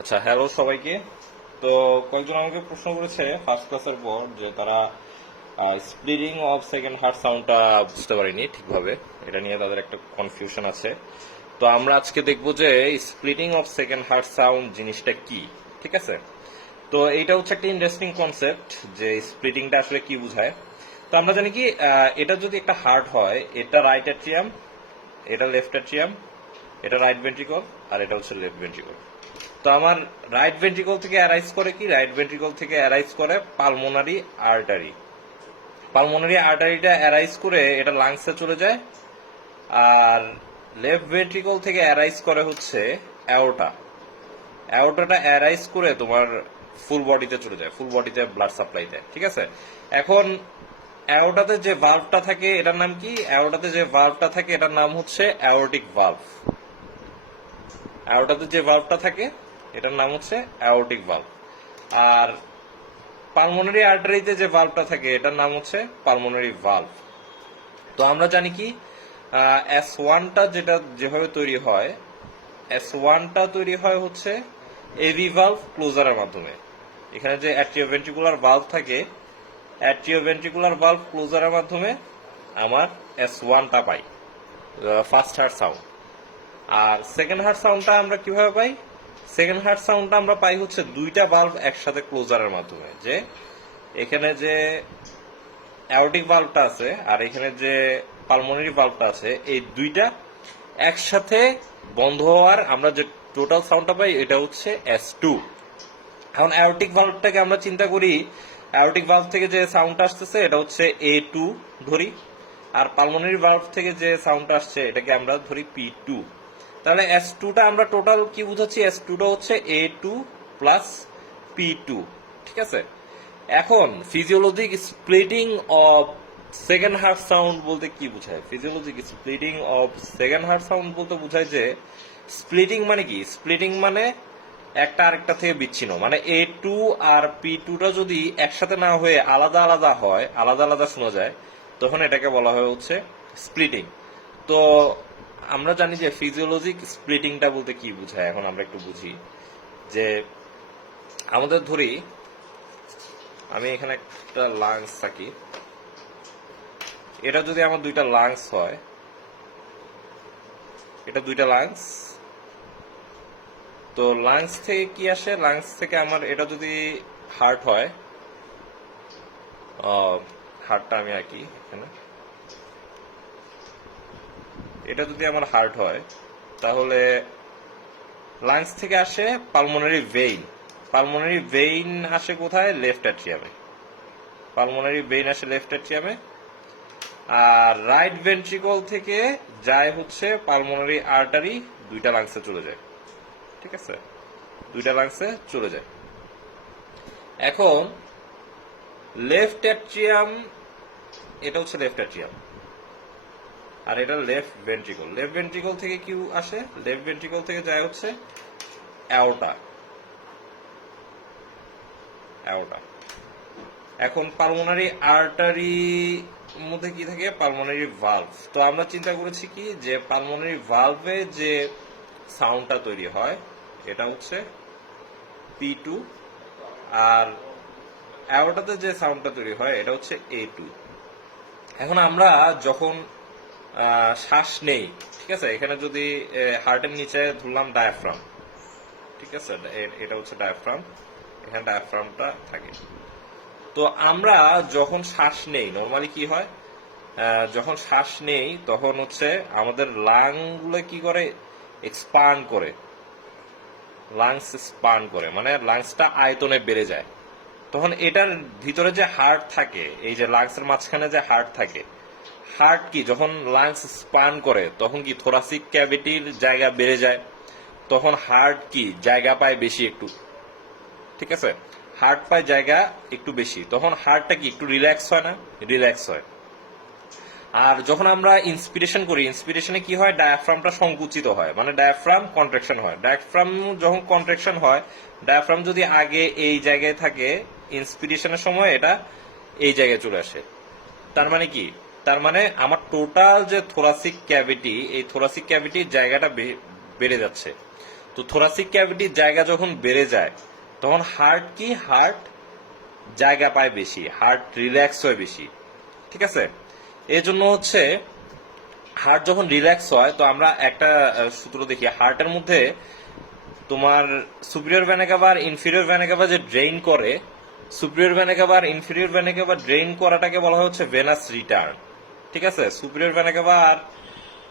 আচ্ছা, হ্যালো সবাইকে। তো কয়েকজন আমাকে প্রশ্ন করেছে ফার্স্ট ক্লাসের পর যে তারা স্প্লিটিং অফ সেকেন্ড হার্ট সাউন্ডটা বুঝতে পারেনি ঠিকভাবে। এটা নিয়ে তাদের একটা কনফিউশন আছে। তো আমরা আজকে দেখবো যে splitting of second heart sound জিনিসটা কি। ঠিক আছে, তো এইটা হচ্ছে একটা ইন্টারেস্টিং কনসেপ্ট যে স্প্লিটিংটা আসলে কি বোঝায়। তো আমরা জানি কি, এটা যদি একটা হার্ট হয়, এটা রাইট অ্যাট্রিয়াম, এটা লেফট অ্যাট্রিয়াম, এটা রাইট ভেন্ট্রিকল, আর এটা হচ্ছে লেফট ভেন্ট্রিকল। তো আমার রাইট ভেন্ট্রিকল থেকে অ্যারাইজ করে কি, রাইট ভেন্ট্রিকল থেকে অ্যারাইজ করে পালমোনারি আর্টারি। পালমোনারি আর্টারিটা অ্যারাইজ করে এটা লাংসে চলে যায়। আর লেফট ভেন্ট্রিকল থেকে অ্যারাইজ করে হচ্ছে অ্যাওর্টা। অ্যাওর্টাটা অ্যারাইজ করে তোমার ফুল বডিতে চলে যায়, ফুল বডিতে ব্লাড সাপ্লাই দেয়। ঠিক আছে, এখন অ্যাওর্টাতে যে ভালভটা থাকে এটার নাম কি? অ্যাওর্টাতে যে ভালভটা থাকে এটার নাম হচ্ছে অ্যাওর্টিক ভালভ। অ্যাওর্টাতে যে ভালভটা থাকে এটার নাম হচ্ছে অ্যাওর্টিক ভালভ। আর পালমোনারি আর্টারিতে যে ভালভটা থাকে এটার নাম হচ্ছে পালমোনারি ভালভ। তো আমরা জানি কি, S1টা যেটা যেভাবে তৈরি হয়, S1টা তৈরি হয় হচ্ছে এভি ভালভ ক্লোজারের মাধ্যমে। এখানে যে অ্যাট্রিওভেন্ট্রিকুলার ভালভ থাকে, অ্যাট্রিওভেন্ট্রিকুলার ভালভ ক্লোজারের মাধ্যমে আমার S1টা পাই, ফার্স্ট হার্ট সাউন্ড। আর সেকেন্ড হার্ট সাউন্ডটা আমরা কিভাবে পাই? সেকেন্ড হার্ট সাউন্ডটা আমরা পাই হচ্ছে দুইটা ভালভ একসাথে ক্লোজারের মাধ্যমে। যে এখানে যে অ্যাওর্টিক ভালভটা আছে আর এখানে যে পালমোনারি ভালভটা আছে, এই দুইটা একসাথে বন্ধ হওয়ার আমরা যে টোটাল সাউন্ডটা পাই এটা হচ্ছে S2। এখন অ্যাওর্টিক ভালভটাকে আমরা চিন্তা করি, অ্যাওর্টিক ভালভ থেকে যে সাউন্ডটা আসতেছে এটা হচ্ছে A2 ধরি, আর পালমোনারি ভালভ থেকে যে সাউন্ডটা আসছে এটাকে আমরা ধরি P2। তাহলে S2টা আমরা টোটাল কি বুঝাচ্ছি? S2টা হচ্ছে A2 প্লাস P2। ঠিক আছে, এখন physiologic splitting of second heart sound বলতে কি বোঝায়? Physiologic splitting of second heart sound বলতে বোঝায় যে স্প্লিটিং মানে কি? স্প্লিটিং মানে একটা আরেকটা থেকে বিচ্ছিন্ন। মানে A2 আর P2টা যদি একসাথে না হয়ে আলাদা আলাদা হয়, আলাদা আলাদা শোনা যায়, তখন এটাকে বলা হয় হচ্ছে স্প্লিটিং। তো আমরা জানি যে ফিজিওলজিক স্প্লিটিংটা বলতে কি বোঝায়। এখন আমরা একটু বুঝি যে আমাদের ধরি আমি এখানে একটা লাংস থাকি, এটা যদি আমার দুইটা লাংস হয়, এটা দুইটা লাংস, তো লাংস থেকে কি আসে? লাংস থেকে আমার এটা যদি হার্ট হয়, হার্টটা আমি আঁকি এখানে, এটা যদি আমার হার্ট হয় তাহলে লাংস থেকে আসে পালমোনারি ভেইন। পালমোনারি ভেইন আসে কোথায়? লেফট অ্যাট্রিয়ামে। পালমোনারি ভেইন আসে লেফট অ্যাট্রিয়ামে। আর রাইট ভেন্ট্রিকল থেকে যায় হচ্ছে পালমোনারি আর্টারি, দুইটা লাংসে চলে যায়। ঠিক আছে, দুইটা লাংসে চলে যায়। এখন লেফট অ্যাট্রিয়াম, এটা হচ্ছে লেফট অ্যাট্রিয়াম, আর এটা লেফট ভেন্ট্রিকল। লেফট ভেন্ট্রিকল থেকে কি আসে? লেফট ভেন্ট্রিকল থেকে যায় হচ্ছে অ্যাওর্টা। অ্যাওর্টা। এখন পালমোনারি আর্টারি মধ্যে কি থাকে? Pulmonary valve. তো আমরা চিন্তা করেছি কি যে পালমোনারি ভালভে যে সাউন্ডটা তৈরি হয় এটা হচ্ছে P2, আর অ্যাওর্টাতে যে সাউন্ডটা তৈরি হয় এটা হচ্ছে A2। এখন আমরা যখন শ্বাস নেই, ঠিক আছে, এখানে যদি হার্টের নিচে ধরলাম ডায়াফ্রাম, ঠিক আছে, এটা হচ্ছে ডায়াফ্রাম, এখানে ডায়াফ্রামটা থাকে। তো আমরা যখন শ্বাস নেই নর্মালি কি হয়? যখন শ্বাস নেই তখন হচ্ছে আমাদের লাংগুলো কি করে? এক্সপান্ড করে, লাংস এক্সপান্ড করে, মানে লাংসটা আয়তনে বেড়ে যায়। তখন এটার ভিতরে যে হার্ট থাকে, এই যে লাংসের মাঝখানে যে হার্ট থাকে, হার্ট কি যখন লাংস এক্সপান্ড করে তখন কি থোরাসিক ক্যাভিটির জায়গা বেড়ে যায়, তখন হার্ট কি জায়গা পায় বেশি একটু। ঠিক আছে, হার্ট পায় জায়গা একটু বেশি, তখন হার্টটা কি একটু রিল্যাক্স হয় না? রিল্যাক্স হয়। আর যখন আমরা ইন্সপিরেশন করি, ইন্সপিরেশনে কি হয়? ডায়াফ্রামটা সংকুচিত হয়, মানে ডায়াফ্রাম কন্ট্রাকশন হয়। ডায়াফ্রাম যখন কন্ট্রাকশন হয়, ডায়াফ্রাম যদি আগে এই জায়গায় থাকে, ইন্সপিরেশনের সময় এটা এই জায়গায় চলে আসে। তার মানে কি? তার মানে আমার টোটাল যে থোরাসিক ক্যাভিটি, এই থোরাসিক ক্যাভিটির জায়গাটা বেড়ে যাচ্ছে। তো থোরাসিক ক্যাভিটির জায়গা যখন বেড়ে যায় তখন হার্ট জায়গা পায় বেশি, হার্ট রিল্যাক্স হয় বেশি। ঠিক আছে, এই জন্য হচ্ছে হার্ট যখন রিল্যাক্স হয়, তো আমরা একটা সূত্র দেখি, হার্টের মধ্যে তোমার সুপিরিয়র ভেনা কাভা আর ইনফিরিয়র ভেনা কাভা যে ড্রেইন করে, সুপিরিয়র ভেনা কাভা আর ইনফিরিয়র ভেনা কাভা ড্রেইন করাটাকে বলা হয় হচ্ছে ভেনাস রিটার্ন। ঠিক আছে, সুপিরিয়র ভেনা কাভা আর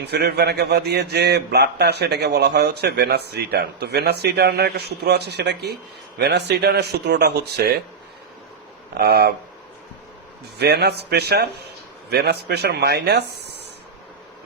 ইনফিরিয়র ভেনা কাভা দিয়ে যে ব্লাডটা আসে এটাকে বলা হয় হচ্ছে ভেনাস রিটার্ন। তো ভেনাস রিটার্নের একটা সূত্র আছে, সেটা কি? ভেনাস রিটার্নের সূত্রটা হচ্ছে venous pressure minus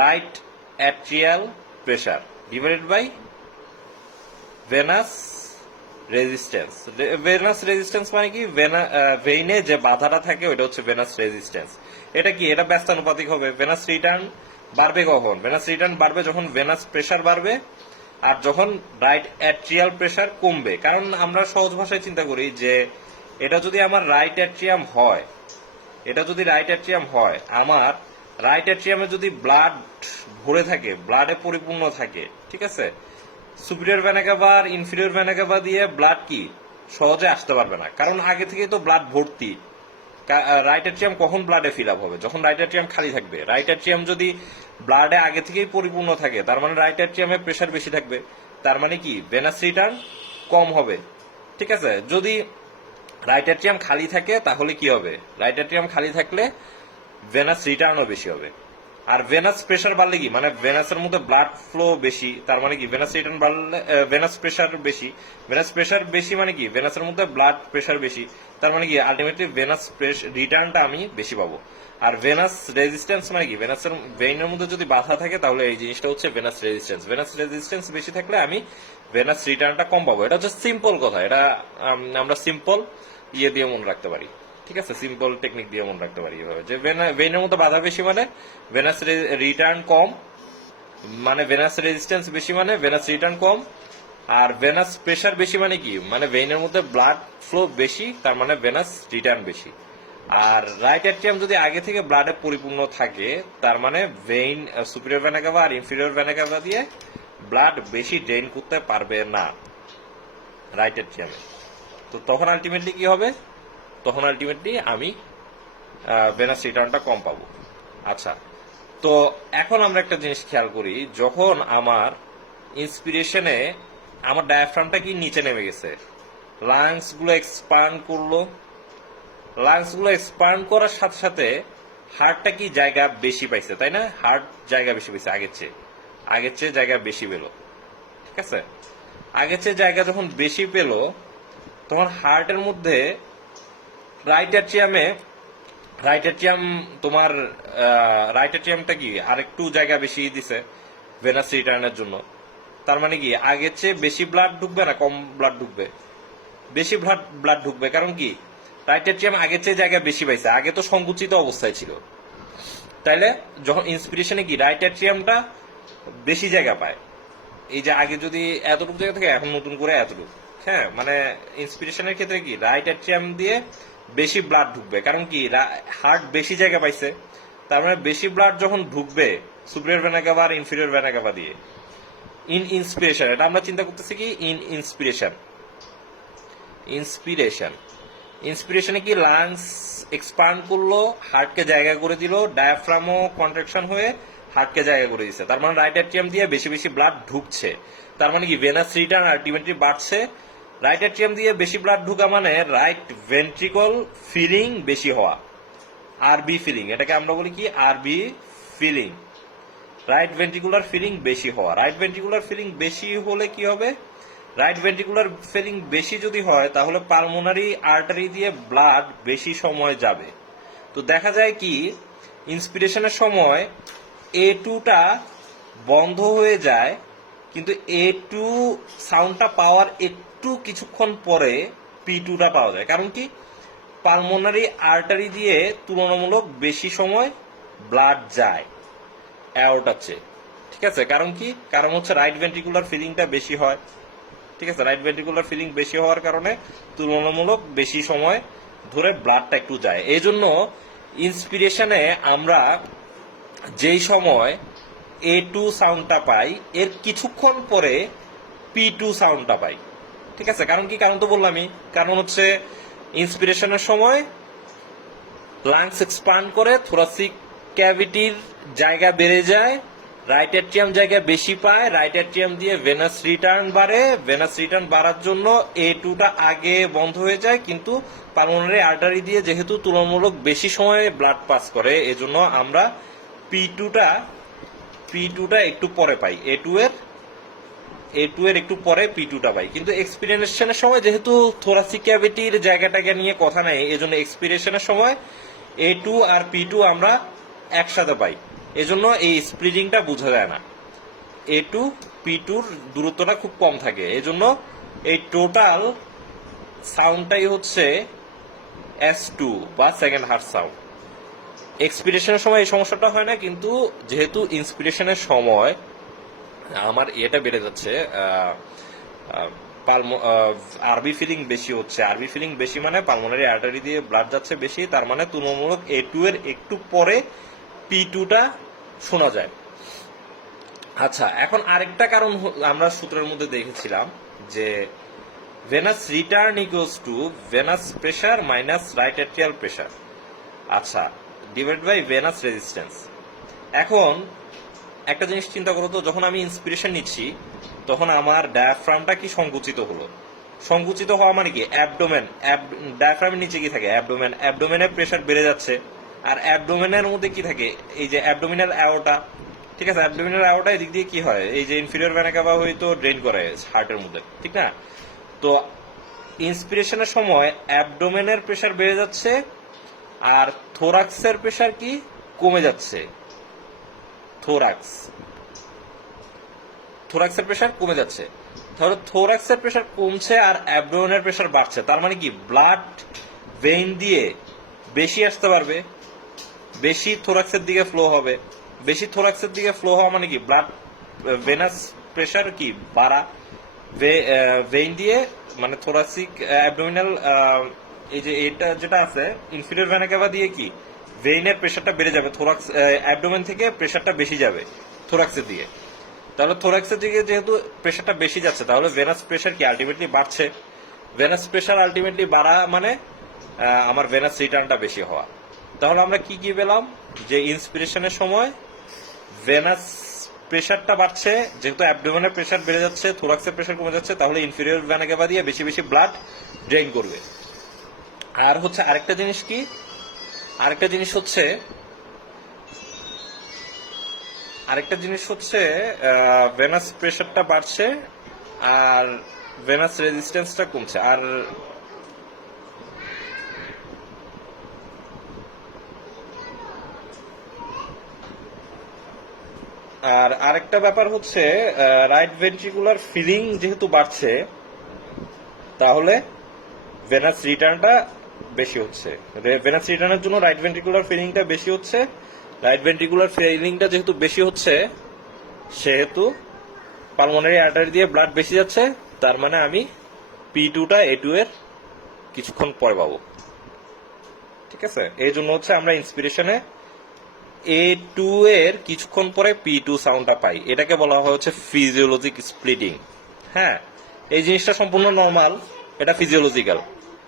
right atrial pressure divided by venous resistance. Venous resistance মানে কি? ভেইনে যে বাধাটা থাকে ওটা হচ্ছে ভেনাস রেজিস্ট্যান্স। এটা কি? এটা ব্যস্তানুপাতিক হবে। ভেনাস রিটার্ন বাড়বে কখন? ভেনাস রিটার্ন বাড়বে যখন ভেনাস প্রেসার বাড়বে আর যখন রাইট অ্যাট্রিয়াল প্রেসার কমবে। কারণ আমরা সহজ ভাষায় চিন্তা করি যে এটা যদি আমার রাইট অ্যাট্রিয়াম হয়, আমার রাইট অ্যাট্রিয়ামে যদি ব্লাড ভরে থাকে, ব্লাডে পরিপূর্ণ থাকে, ঠিক আছে, সুপিরিয়র ভেনা কাভা আর ইনফিরিয়র ভেনা কাভা দিয়ে ব্লাড কি সহজে আসতে পারবে না, কারণ আগে থেকেই তো ব্লাড ভর্তি। রাইট অ্যাট্রিয়াম কখন ব্লাডে ফিল আপ হবে? যখন রাইট অ্যাট্রিয়াম খালি থাকবে। রাইট অ্যাট্রিয়াম যদি ব্লাডে আগে থেকেই পরিপূর্ণ থাকে, তার মানে রাইট অ্যাট্রিয়ামে প্রেসার বেশি থাকবে, তার মানে কি ভেনাস রিটার্ন কম হবে। ঠিক আছে, যদি রাইট অ্যাট্রিয়াম খালি থাকে তাহলে কি হবে? রাইট অ্যাট্রিয়াম খালি থাকলে ভেনাস রিটার্নও বেশি হবে। আর ভেনাস প্রেসার বাড়লে কি মানে ভেনাসের মধ্যে ব্লাড ফ্লো বেশি, তার মানে কি ভেনাস রিটার্ন বাড়লে ভেনাস প্রেসার বেশি। ভেনাস প্রেসার বেশি মানে কি ভেনাসের মধ্যে ব্লাড প্রেসার বেশি, তার মানে কি আলটিমেটলি ভেনাস রিটার্নটা আমি বেশি পাবো। আর ভেনাস রেজিস্ট্যান্স মানে কি ভেনাসের ভেইনের মধ্যে যদি বাধা থাকে তাহলে এই জিনিসটা হচ্ছে ভেনাস রেজিস্ট্যান্স। ভেনাস রেজিস্ট্যান্স বেশি থাকলে আমি ভেনাস রিটার্নটা কম পাবো। এটা হচ্ছে সিম্পল কথা, এটা আমরা সিম্পল দিয়ে মনে রাখতে পারি। ঠিক আছে, সিম্পল টেকনিক দিয়ে মনে রাখতে পারি এভাবে, যে ভেইনের মধ্যে বাধা বেশি মানে ভেনাস রিটার্ন কম, মানে ভেনাস রেজিস্ট্যান্স বেশি মানে ভেনাস রিটার্ন কম। আর ভেনাস প্রেসার বেশি মানে কি মানে ভেইনের মধ্যে ব্লাড ফ্লো বেশি, তার মানে ভেনাস রিটার্ন বেশি। আর রাইট অ্যাট্রিয়াম যদি আগে থেকে ব্লাডে পরিপূর্ণ থাকে, তার মানে ভেইন সুপিরিয়র ভেনা কাভা আর ইনফিরিয়র ভেনা কাভা দিয়ে ব্লাড বেশি ড্রেইন করতে পারবে না রাইট অ্যাট্রিয়ামে। তো তখন আলটিমেটলি কি হবে? তখন আলটিমেটলি আমি ভেনাস রিটার্নটা কম পাবো। আচ্ছা, তো এখন আমরা একটা জিনিস খেয়াল করি, যখন আমার ইন্সপিরেশনে আমার ডায়াফ্রামটা কি নিচে নেমে গেছে, লাংস গুলো এক্সপান্ড করলো, লাংস গুলো এক্সপান্ড করার সাথে সাথে হার্টটা কি জায়গা বেশি পাইছে, তাই না? হার্ট জায়গা বেশি পাইছে আগের চেয়ে জায়গা বেশি পেলো। ঠিক আছে, আগের চেয়ে জায়গা যখন বেশি পেলো তখন হার্টের মধ্যে রাইট অ্যাট্রিয়ামটা কি আরেকটু জায়গা বেশি দিছে ভেনাস রিটার্নের জন্য। তার মানে কি আগের চেয়ে বেশি ব্লাড ঢুকবে না কম ব্লাড ঢুকবে? বেশি ব্লাড ঢুকবে, কারণ কি রাইট অ্যাট্রিয়াম আগের চেয়ে জায়গা বেশি পাইছে, আগে তো সংকুচিত অবস্থায় ছিল। তাইলে যখন ইন্সপিরেশনে কি রাইট অ্যাট্রিয়ামটা বেশি জায়গা পায়, এই যে আগে যদি এতটুকু জায়গা থাকে এখন নতুন করে এতটুকু, হ্যাঁ, মানে ইন্সপিরেশনের ক্ষেত্রে কি রাইট অ্যাট্রিয়াম দিয়ে বেশি ব্লাড ঢুকবে, কারণ কি হার্ট বেশি জায়গা পাইছে, তার মানে বেশি ব্লাড যখন ঢুকবে সুপিরিয়র ভেনা কাভা আর ইনফিরিয়র ভেনা কাভা দিয়ে ইনস্পিরেশন, এটা আমরা চিন্তা করতেছি কি ইন্সপিরেশনে কি লাংস এক্সপান্ড করলো, হার্টকে জায়গা করে দিল, ডায়াফ্রামও কন্ট্রাকশন হয়ে হার্টকে জায়গা করে দিচ্ছে, তার মানে রাইট অ্যাট্রিয়াম দিয়ে বেশি বেশি ব্লাড ঢুকছে, তার মানে কি ভেনাস রিটার্ন আলটিমেটলি বাড়ছে। রাইট অ্যাট্রিয়াম দিয়ে বেশি ব্লাড ঢুকা মানে রাইট ভেন্ট্রিকল ফিলিং বেশি হওয়া, আরবি ফিলিং, এটাকে আমরা বলি কি আরবি ফিলিং, রাইট ভেন্ট্রিকুলার ফিলিং বেশি হওয়া। রাইট ভেন্ট্রিকুলার ফিলিং বেশি হলে কি হবে? রাইট ভেন্ট্রিকুলার ফিলিং বেশি যদি হয় তাহলে পালমোনারি আর্টারি দিয়ে ব্লাড বেশি সময় যাবে। তো দেখা যায় কি ইন্সপিরেশনের সময় A2টা বন্ধ হয়ে যায়, কিন্তু A2 সাউন্ডটা পাওয়ার একটু কিছুক্ষণ পরে P2টা পাওয়া যায়, কারণ কি পালমোনারি আর্টারি দিয়ে তুলনামূলক বেশি সময় ব্লাড যায় অ্যাওর্টার চেয়ে। ঠিক আছে, কারণ কি? কারণ হচ্ছে রাইট ভেন্ট্রিকুলার ফিলিংটা বেশি হয়। ঠিক আছে, রাইট ভেন্ট্রিকুলার ফিলিং বেশি হওয়ার কারণে তুলনামূলক বেশি সময় ধরে ব্লাডটা একটু যায়। এই জন্য ইন্সপিরেশনে আমরা যেই সময় A2 সাউন্ডটা পাই এর কিছুক্ষণ পরে P2 সাউন্ডটা পাই। ঠিক আছে, কারণ কি? কারণ তো বললামই, কারণ হচ্ছে ইন্সপিরেশনের সময় লাংস এক্সপান্ড করে, থোরাসিক ক্যাভিটির জায়গা বেড়ে যায়, রাইট অ্যাট্রিয়াম জায়গা বেশি পায়, রাইট অ্যাট্রিয়াম দিয়ে ভেনাস রিটার্ন বাড়ে, ভেনাস রিটার্ন বাড়ার জন্য A2টা আগে বন্ধ হয়ে যায়, কিন্তু পালমোনারি আর্টারি দিয়ে যেহেতু তুলনামূলক বেশি সময় ব্লাড পাস করে, এজন্য আমরা P2টা একটু পরে পাই, A2 এর একটু পরে P2টা পাই। কিন্তু এক্সপিরেশনের সময় যেহেতু থোরাসিক ক্যাভিটির জায়গাটাকে নিয়ে কথা নাই, এজন্য এক্সপিরেশনের সময় A2 আর P2 আমরা একসাথে পাই, এজন্য এই স্প্লিটিংটা বোঝা যায় না। A2 P2র দূরত্বটা খুব কম থাকে, এজন্য এই টোটাল সাউন্ডটাই হচ্ছে S2 বা সেকেন্ড হার্ট সাউন্ড। এক্সপিরেশনের সময় এই সমস্যাটা হয় না, কিন্তু যেহেতু ইন্সপিরেশনের সময় আমার এটা বেড়ে যাচ্ছে, আরবি ফিলিং বেশি হচ্ছে, আরবি ফিলিং বেশি মানে পালমোনারি আর্টারি দিয়ে ব্লাড যাচ্ছে বেশি, তার মানে তুলনামূলক A2 এর একটু পরে P2টা শোনা যায়। আচ্ছা, এখন আরেকটা কারণ আমরা সূত্রের মধ্যে দেখেছিলাম যে venous return equals to venous pressure minus right atrial pressure, আচ্ছা, ডিভাইড বাই ভেনাস রেজিস্ট্যান্স। এখন একটা জিনিস চিন্তা করো তো, যখন আমি ইন্সপিরেশন নিচ্ছি তখন আমার ডায়াফ্রামটা কি সংকুচিত হলো? সংকুচিত হওয়া মানে কি? অ্যাবডোমেন, ডায়াফ্রামের নিচে কি থাকে? অ্যাবডোমেনের প্রেশার বেড়ে যাচ্ছে, আর অ্যাবডোমেনের মধ্যে কি থাকে? এই যে অ্যাবডোমিনাল অ্যাওর্টা, ঠিক আছে, অ্যাবডোমিনাল অ্যাওর্টা এদিক দিয়ে কি হয়? এই যে ইনফিরিয়র ভেনা কাভা হয়তো ড্রেন করে হার্টের মধ্যে, ঠিক না? তো ইন্সপিরেশনের সময় অ্যাবডোমেনের প্রেশার বেড়ে যাচ্ছে আর থোরাক্সের প্রেশার কি কমে যাচ্ছে। থোরাক্সের প্রেশার কমে যাচ্ছে, তাহলে থোরাক্সের প্রেশার কমছে আর অ্যাবডোমেনের প্রেশার বাড়ছে, তার মানে কি ব্লাড ভেইন দিয়ে বেশি আসতে পারবে, বেশি থোরাক্সের দিকে ফ্লো হবে। বেশি থোরাক্সের দিকে ফ্লো হওয়া মানে কি? ব্লাড ভেনাস প্রেশার কি বাড়া, ভেইন দিয়ে, মানে থোরাসিক অ্যাবডোমিনাল, এই যে এটা যেটা আছে ইনফিরিয়র ভেনা কাভা দিয়ে কি ভেইনের প্রেশারটা বেড়ে যাবে, থোরাক্স অ্যাবডোমেন থেকে প্রেশারটা বেশি যাবে থোরাক্সের দিকে। তাহলে থোরাক্সের দিকে যেহেতু প্রেশারটা বেশি যাচ্ছে, তাহলে ভেনাস প্রেশার কি আলটিমেটলি বাড়ছে। ভেনাস প্রেশার আলটিমেটলি বাড়া মানে আমার ভেনাস রিটার্নটা বেশি হওয়া। তাহলে আমরা কি কি পেলাম? যে ইন্সপিরেশনের সময় ভেনাস প্রেশারটা বাড়ছে, যেহেতু অ্যাবডোমেনের প্রেশার বেড়ে যাচ্ছে, থোরাক্সের প্রেশার কমে যাচ্ছে, তাহলে ইনফিরিয়র ভেনা কাভা দিয়ে বেশি বেশি ব্লাড ড্রেইন করবে। আর হচ্ছে আরেকটা জিনিস কি? আরেকটা জিনিস হচ্ছে ভেনাস প্রেশারটা বাড়ছে আর ভেনাস রেজিস্ট্যান্সটা কমছে। আর আরেকটা ব্যাপার হচ্ছে রাইট ভেন্ট্রিকুলার ফিলিং যেহেতু বাড়ছে, তাহলে ভেনাস রিটার্নটা বেশি হচ্ছে। ভেনাস রিটার্নের জন্য রাইট ভেন্ট্রিকুলার ফিলিংটা বেশি হচ্ছে। রাইট ভেন্ট্রিকুলার ফিলিংটা যেহেতু বেশি হচ্ছে, সেহেতু পালমোনারি আর্টারি দিয়ে ব্লাড বেশি যাচ্ছে, তার মানে আমি P2টা A2 এর কিছুক্ষণ পরে পাবো। ঠিক আছে, এই জন্য হচ্ছে আমরা ইন্সপিরেশনে A2 এর কিছুক্ষণ পরে P2 সাউন্ডটা পাই। এটাকে বলা হয় হচ্ছে ফিজিওলজিক স্প্লিটিং। হ্যাঁ, এই জিনিসটা সম্পূর্ণ নর্মাল, এটা ফিজিওলজিক্যাল।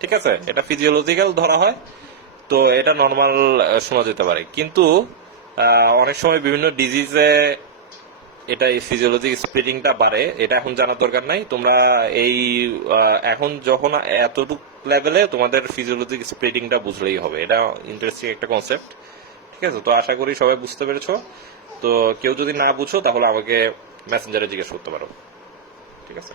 ঠিক আছে, এটা ফিজিওলজিক্যাল ধরা হয়, তো এটা নর্মাল শোনা যেতে পারে। কিন্তু অনেক সময় বিভিন্ন ডিজিজে এটা ফিজিওলজিক স্প্লিটিংটা বাড়ে, এটা এখন জানার দরকার নাই। তোমরা এই এখন যখন এতটুক লেভেলে তোমাদের ফিজিওলজিক স্প্লিটিংটা বুঝলেই হবে। এটা ইন্টারেস্টিং একটা কনসেপ্ট। ঠিক আছে, তো আশা করি সবাই বুঝতে পেরেছো। তো কেউ যদি না বুঝো তাহলে আমাকে মেসেঞ্জারে জিজ্ঞেস করতে পারো। ঠিক আছে।